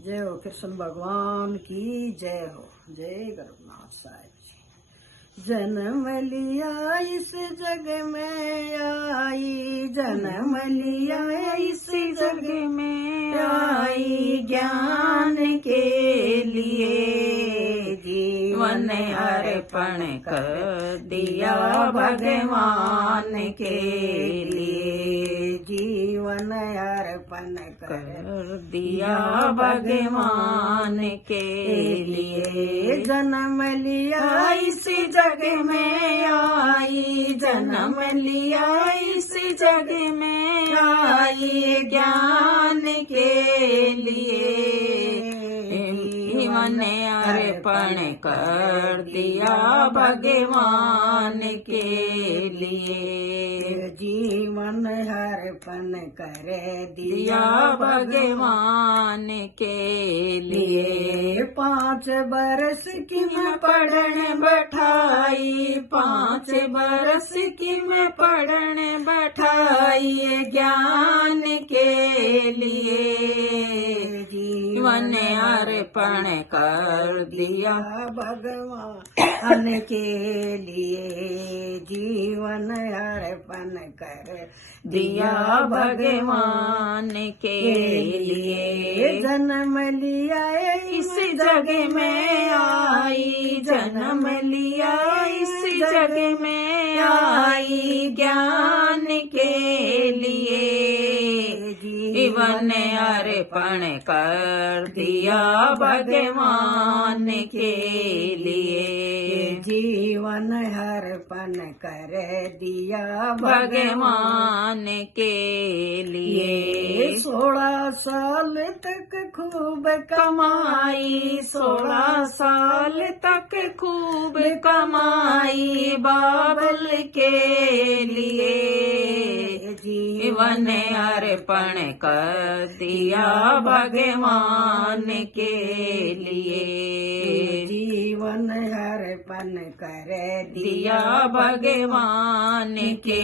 जय हो कृष्ण भगवान की जय हो। जय गुरुनाथ साहिब जी। जन्म लिया इस जग में आई, जन्म लिया इस जग में आई, ज्ञान के लिए जीवन अर्पण कर दिया भगवान के लिए, जीवन अर्पण कर दिया भगवान के लिए। जन्म लिया इस जग में आई, जन्म लिया इस जग में आई, ज्ञान के लिए जीवन अर्पण कर दिया भगवान के लिए, जीवन अर्पण कर दिया भगवान के लिए। 5 बरस की मैं पढ़ने बैठाई, 5 बरस की मैं पढ़ने बैठाई, ज्ञान के लिए जीवन अर्पण कर दिया भगवान के लिए, जीवन अर्पण कर दिया भगवान के लिए। जन्म लिया इस जग में आई, जन्म लिया इस जग में आई, ज्ञान के लिए जीवन अर्पण कर दिया भगवान के लिए, जीवन अर्पण कर दिया भगवान के लिए। 16 साल तक खूब कमाई, 16 साल तक खूब कमाई, बाबल के लिए जीवन अर्पण कर दिया भगवान के लिए, जीवन अर्पण कर दिया भगवान के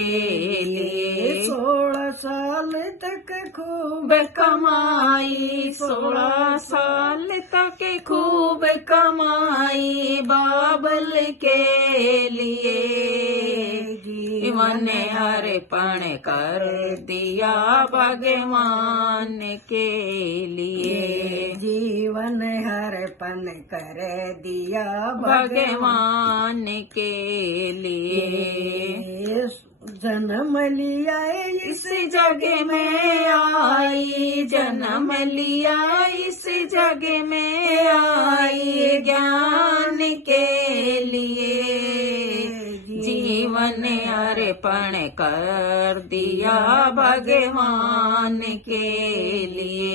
लिए। 16 साल तक खूब कमाई, 16 साल तक खूब कमाई, बाबल के लिए जीवन अर्पण कर दिया भगवान के लिए, जीवन अर्पण कर दिया भगवान के लिए। जन्म लिया इस जग में आई, जन्म लिया इस जग में आई, ज्ञान के लिए जीवन अर्पण कर दिया भगवान के लिए,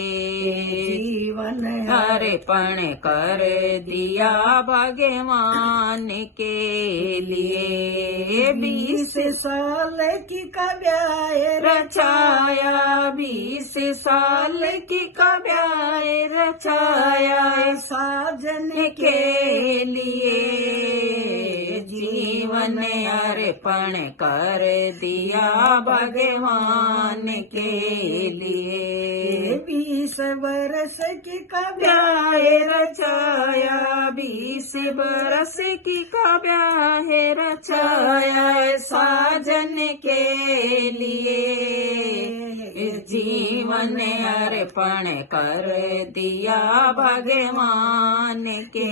जीवन अर्पण कर दिया भगवान के लिए। 20 साल की कब्याए रचाया, 20 साल की कब्याए रचाया, साजन के लिए जीवन अर्पण कर दिया भगवान के लिए। 20 बरस की कब्याए रचाया, 20 बरस की कब्याए रचाया, साजन के लिए जीवन अर्पण कर दिया भगवान के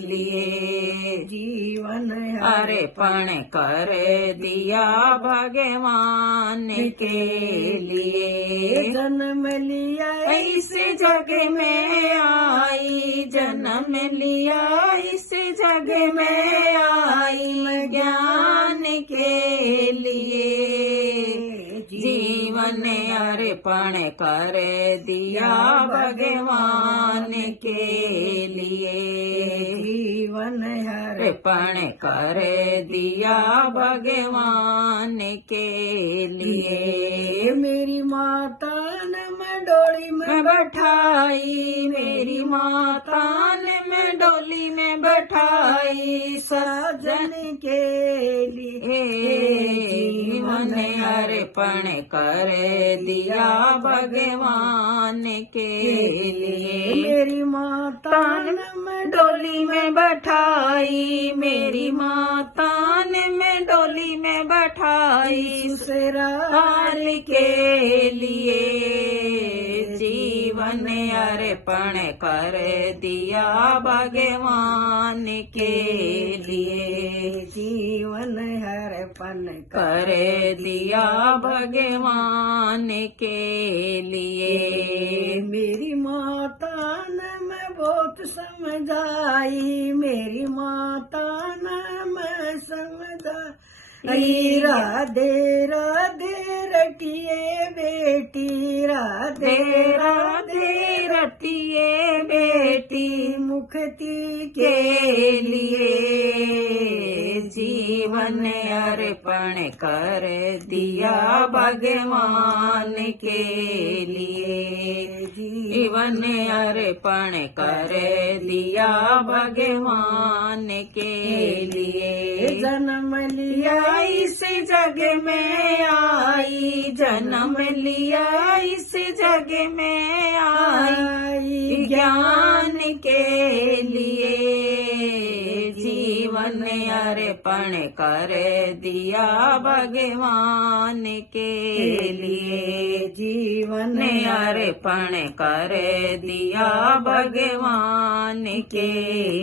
लिए, जीवन अर्पण कर दिया भगवान के लिए। जन्म लिया इस जग में आई, जन्म लिया इस जग में आई, ज्ञान के लिए जीवन अर्पण कर दिया भगवान के लिए, जीवन अर्पण कर दिया भगवान के लिए। मेरी माता ने मैं डोली में बैठाई, मेरी माता ने मैं डोली में बैठाई, साजन के लिए जीवन अर्पण कर दिया भगवान के लिए। मैं डोली में बैठाई, मेरी माता ने मैं डोली में बैठाई, ससुराल के लिए जीवन अर्पण कर दिया भगवान के लिए, जीवन अर्पण कर दिया भगवान के लिए। मेरी माता ने मैं बहुत समझाई, मेरी माता ने मैं समझाई, राधे राधे रटिए बेटी, राधे राधे रटिए बेटी, मुक्ति के लिए जीवन अर्पण कर दिया भगवान के लिए, जीवन अर्पण कर दिया भगवान के लिए। जन्म लिया इस जग में आई, जन्म लिया इस जग में आई, ज्ञान के लिए जीवन अर्पण कर दिया भगवान के लिए, जीवन अर्पण कर दिया भगवान के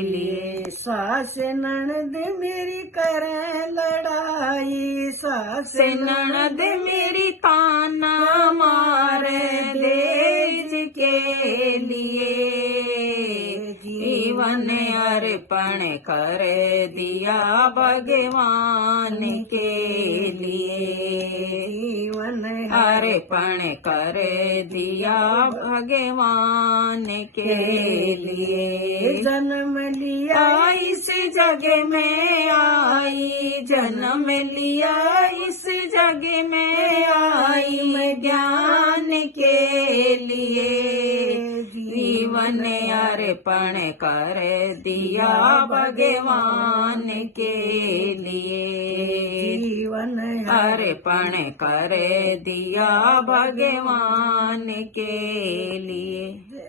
लिए। सास ननद मेरी करे लड़ाई, सास ननद मेरी ताना मार देश के लिए, जीवन अर्पण कर दिया भगवान के लिए, जीवन अर्पण कर दिया भगवान के लिए। जन्म लिया इस जग में आई, जन्म लिया इस जग में आई, मैं ज्ञान के लिए जीवन अर्पण कर दिया भगवान के लिए, जीवन अर्पण कर दिया भगवान के लिए।